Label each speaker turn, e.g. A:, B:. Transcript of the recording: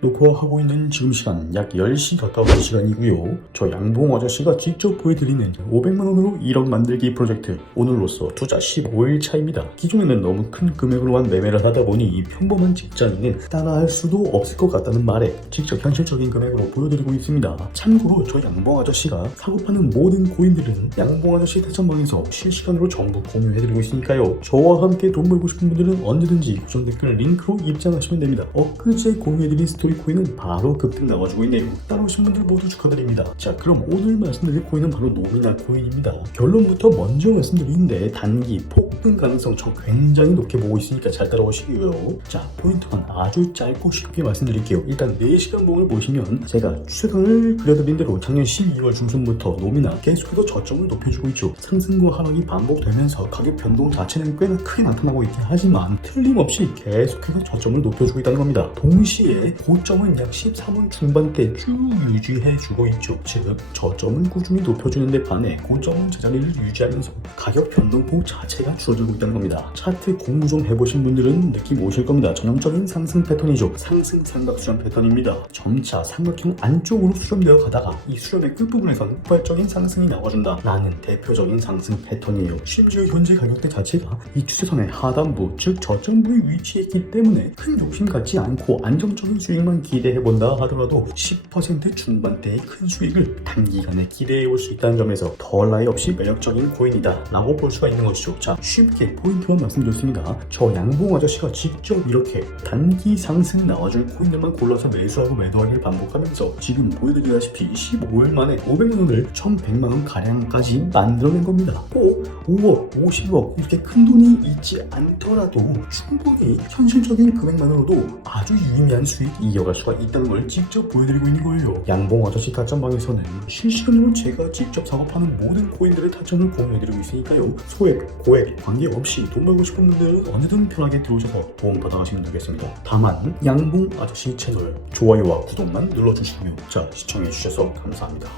A: 놓고 하고 있는 지금 시간 약 10시 가까운 시간이고요. 저 양봉 아저씨가 직접 보여드리는 500만원으로 1억 만들기 프로젝트 오늘로써 투자 15일 차입니다. 기존에는 너무 큰 금액으로만 매매를 하다 보니 평범한 직장인은 따라할 수도 없을 것 같다는 말에 직접 현실적인 금액으로 보여드리고 있습니다. 참고로 저 양봉 아저씨가 사고 파는 모든 코인들은 양봉 아저씨 대전방에서 실시간으로 정보 공유해드리고 있으니까요. 저와 함께 돈 벌고 싶은 분들은 언제든지 고정 댓글 링크로 입장하시면 됩니다. 엊그제 공유해드린 스토리 코인은 바로 급등 나와주고 있네요. 따라오신 분들 모두 축하드립니다. 자 그럼 오늘 말씀드릴 코인은 바로 노미나 코인입니다. 결론부터 먼저 말씀드리는데 단기 폭등 가능성 저 굉장히 높게 보고 있으니까 잘 따라오시고요. 자 포인트만 아주 짧고 쉽게 말씀드릴게요. 일단 4시간 봉을 보시면 제가 최근을 그려드린 대로 작년 12월 중순부터 노미나 계속해서 저점을 높여주고 있죠. 상승과 하락이 반복되면서 가격 변동 자체는 꽤나 크게 나타나고 있긴 하지만 틀림없이 계속해서 저점을 높여주고 있다는 겁니다. 동시에 고점은 약 13원 중반대 쭉 유지해주고 있죠. 즉 저점은 꾸준히 높여주는 데 반해 고점은 제자리를 유지하면서 가격 변동폭 자체가 줄어들고 있다는 겁니다. 차트 공부 좀 해보신 분들은 느낌 오실 겁니다. 전형적인 상승 패턴이죠. 상승 삼각 수렴 패턴입니다. 점차 삼각형 안쪽으로 수렴되어 가다가 이 수렴의 끝부분에선 폭발적인 상승이 나와준다. 라는 대표적인 상승 패턴이에요. 심지어 현재 가격대 자체가 이 추세선의 하단부, 즉 저점부에 위치해 있기 때문에 큰 욕심 갖지 않고 안정적인 수익만 기대해본다 하더라도 10% 중반대의 큰 수익을 단기간에 기대해 볼수 있다는 점에서 더할 나위 없이 매력적인 코인이다 라고 볼 수가 있는 것이죠. 자, 쉽게 포인트만 말씀드렸습니다. 저 양봉 아저씨가 직접 이렇게 단기 상승 나와줄 코인들만 골라서 매수하고 매도하기를 반복하면서 지금 보여드리다시피 15일 만에 500만원을 1100만원 가량까지 만들어낸 겁니다. 꼭 5억, 50억 이렇게 큰 돈이 있지 않더라도 충분히 현실적인 금액만으로도 아주 유의미한 수익 이어 갈 수가 있다는 걸 직접 보여드리고 있는 거예요. 양봉 아저씨 타점방에서는 실시간으로 제가 직접 작업하는 모든 코인들의 타점을 공유해드리고 있으니까요. 소액, 고액 관계없이 돈 벌고 싶은 분들은 언제든 편하게 들어오셔서 도움 받아가시면 되겠습니다. 다만 양봉 아저씨 채널 좋아요와 구독만 눌러주시고요. 자 시청해주셔서 감사합니다.